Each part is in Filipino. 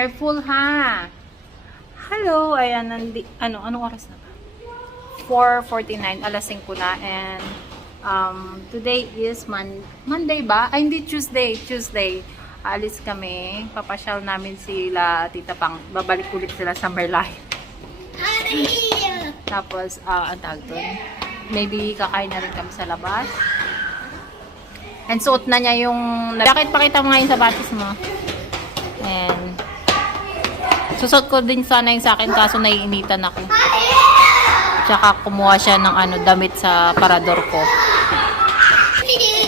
Careful ha. Hello, ayan, anong oras na ba? 4:49, alas 5 na, and today is Monday ba? Ay, hindi, Tuesday. Alis kami, papasyal namin sila Tita Pang, babalik ulit sila sa Merlion. Tapos, ang tawag doon, maybe kakain na rin kami sa labas. And suot na niya yung, bakit pakita mo ngayon sa batis mo? And susot ko din sana yung sa akin, kaso naiinitan ako. Tsaka kumuha siya ng damit sa parador ko.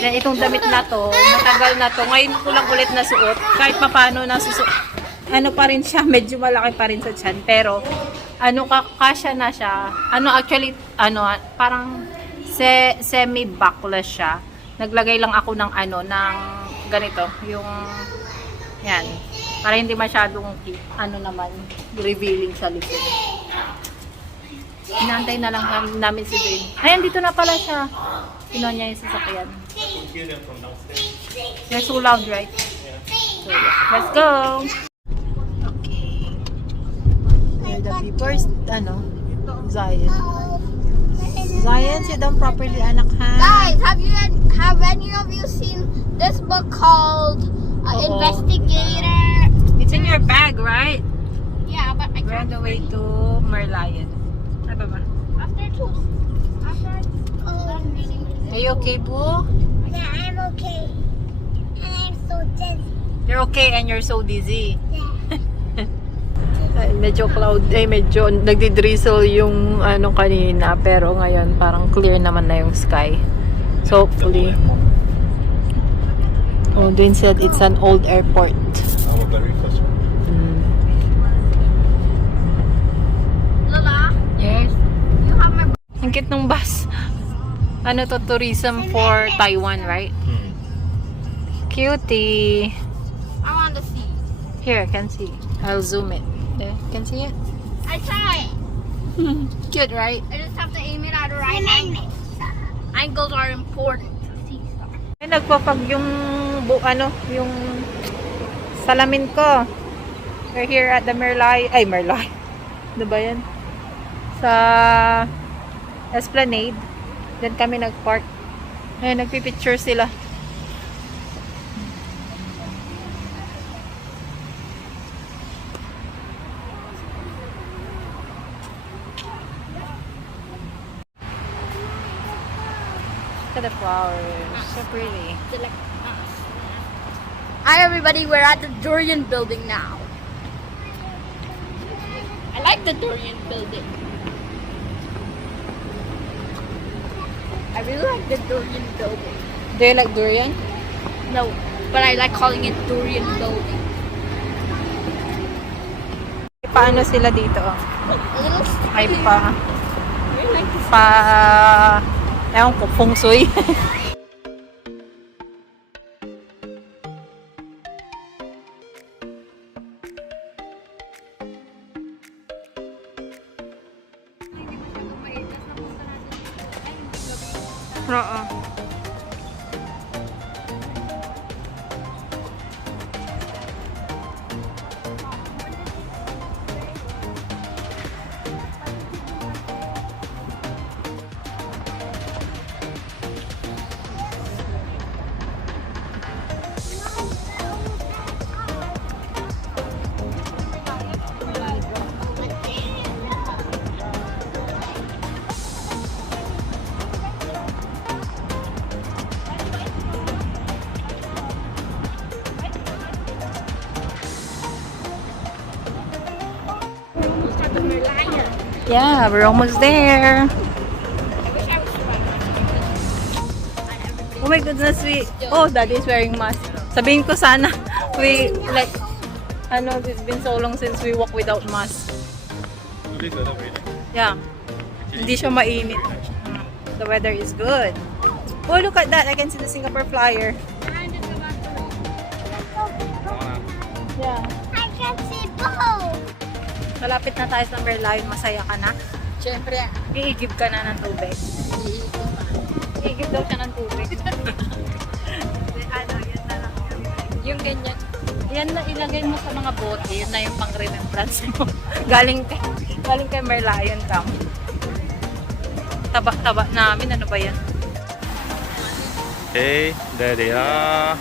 Then itong damit na to, matagal na to. Ngayon ko lang ulit nasuot. Kahit papano nasusuot. Pa rin siya, medyo malaki pa rin sa tiyan. Pero, kasya na siya. Actually, parang semi-backless siya. Naglagay lang ako ng ng ganito. Yung, yan. Para hindi masyadong revealing sa likod. Inaantay na lang namin si Dwayne. Ayan, dito na pala siya. Kinuha niya yung sasakyan. They're so loud, right? So, yeah. Let's go! Okay. Here the people, Zion. Zion, sit down properly, anak, ha? Guys, have any of you seen this book called Investigator? It's in your bag, right? Yeah, but I We're on can't. the way to Merlion. Ano ba? After Are you okay, Boo? yeah, I'm okay. And I'm so dizzy. You're okay and you're so dizzy. Yeah. Ay, medyo medyo nagdi-drizzle yung kanina, pero ngayon parang clear naman na yung sky. So hopefully. Oh, Dwayne said it's an old airport. Our very first one. Lola, Yes. you have my. Ang cute ng bus. Tourism for Taiwan, right? Cutie. I want to see. Here, I can see. I'll zoom it. There, can see it? I try. Cute, right? I just have to aim it at the right angle. Angles are important. Ay, nagpapag yung yung salamin ko. We're here at the Merlion. Ano ba yan? Sa Esplanade. Then kami nag-park. Ay, nagpipicture sila. Look at the flowers. So pretty. Hi everybody, we're at the Durian building now. I like the Durian building. I really like the Durian building. Do you like durian? No, but I like calling it Durian building. Paano sila dito? A little Ay pa. I like this. Ewan ko, feng shui. Oo. Yeah, we're almost there. Oh my goodness, Daddy's wearing mask. Sabihin ko sana, it's been so long since we walk without mask. Yeah. Hindi siya mainit. The weather is good. Oh, look at that. I can see the Singapore flyer. Yeah. I can see both. Malapit na tayo sa Merlion. Masaya ka na? Siyempre, Iigib ka na ng tubig. Iigib daw siya ng tubig. Yan na lang. yung ganyan. Yan Yan na ilagay mo sa mga bote. Yun na yung pang-remembrance mo. galing kay Merlion Camp. Taba-taba namin. Ano ba yan? Hey, there they are.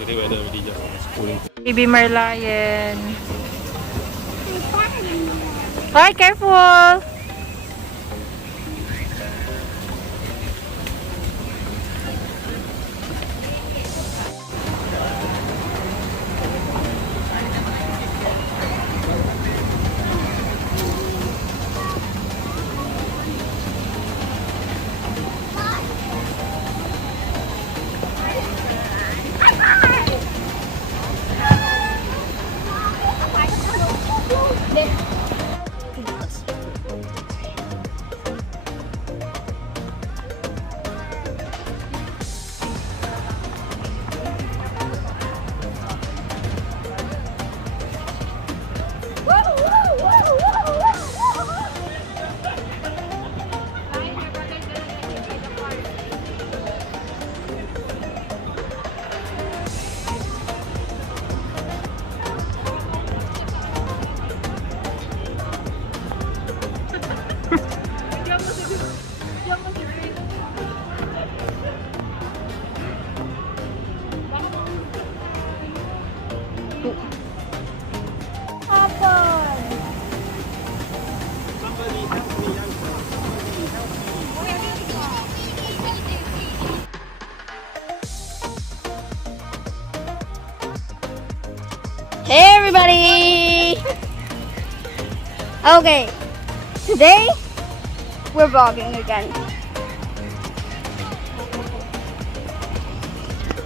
Today weather really just cooling. Baby Merlion. Bye, careful! Hey everybody! Okay, today we're vlogging again.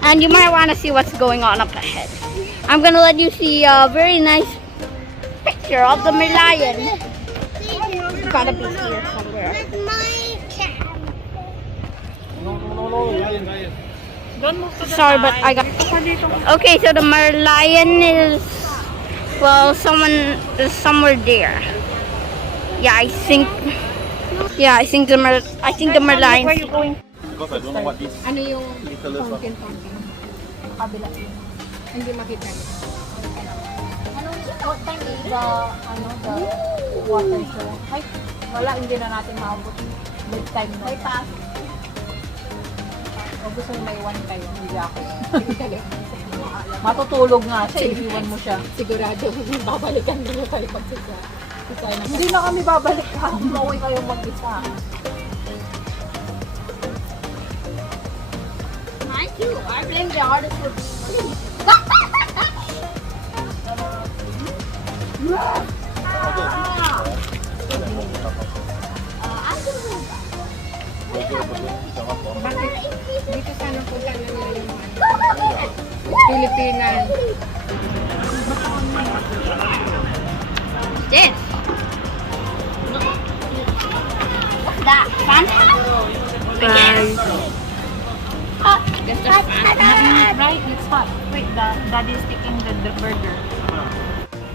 And you might want to see what's going on up ahead. I'm gonna let you see a very nice picture of the Merlion. It's gotta be here somewhere. Sorry, but I got. Okay, so the Merlion is, well, there's somewhere there. Yeah, I think the Merlion. Where are you going? Because I don't know what this Ano yung little fountain? Kabila yun. Hindi makita niyo. What time is the water show? Ay, wala, hindi na natin maabot. Bedtime na. May pass. O gusto nyo may iwan kayo, hindi ako. Matutulog nga siya, iiwan mo siya. Sigurado, babalikan nyo kayo pag isa. Hindi na kami babalik ka. Mauwi kayong mag-isa. Mind you, I blame the artist for Bakit? Dito sana punta na nila yung Pilipinas. this. What's that? Fun? Guys. That's the fun. Right? It's hot. Wait, daddy is taking the burger.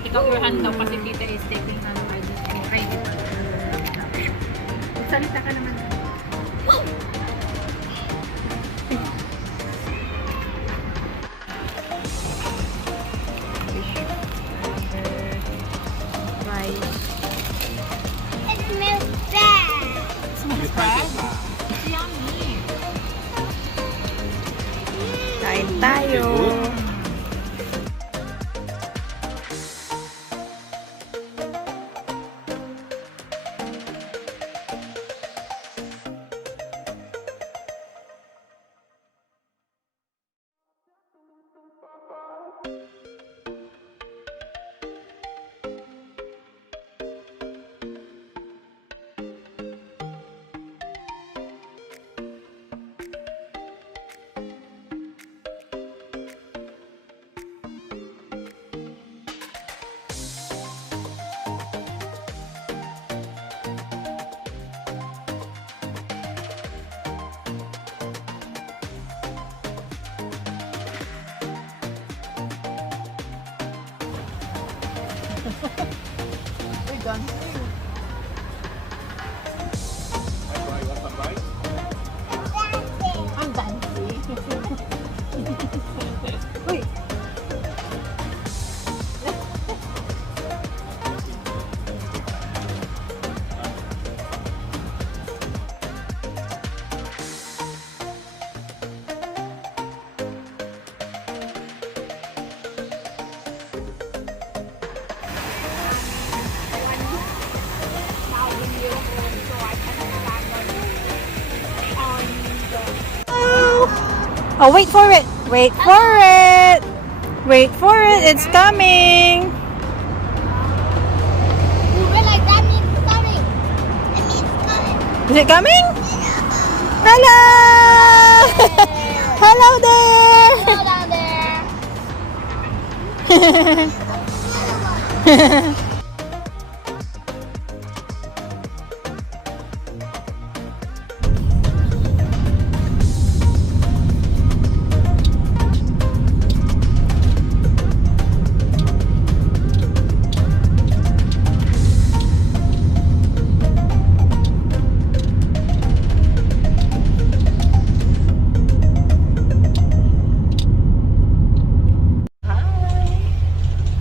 Take off your hand daw kasi Tita is taking ay, Salita ka naman. It smells bad. It's yummy. Kain tayo. We're done. I'm dancing. Uy! Oh, wait for it. Wait for it. Wait for it. It's coming. You realize that means it's coming. That means it's coming. Is it coming? Hello. Hello there. Hello down there.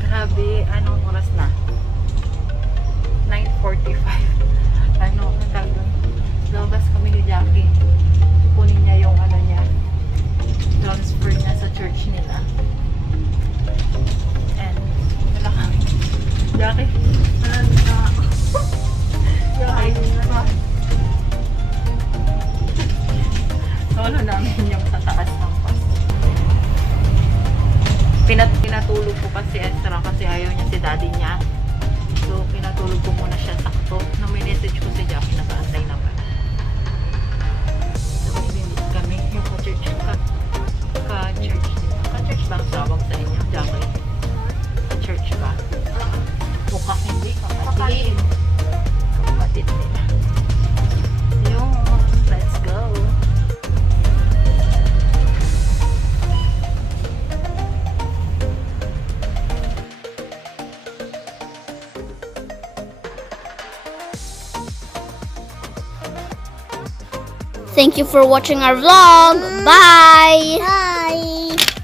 Grabe, anong oras na? 9:45. Ano, ang tawag doon? Labas kami ni Jackie. Kunin niya yung ano niya, transfer niya sa church nila. And, wala kami. Jackie, ano na? Jackie, solo namin yung sa taas ng bus. Pinatulog ko pa si Ezra kasi ayaw niya si daddy niya. So, pinatulog ko muna siya sakto. Nung may message ko si Jackie, nakaantay na pa. So, binibig kami yung ka-church ba ang tawag sa inyo, Jackie? Ka-church ba? Mukha hindi, kapatid. Kapatid nila. Yung, let's go. Thank you for watching our vlog. Bye.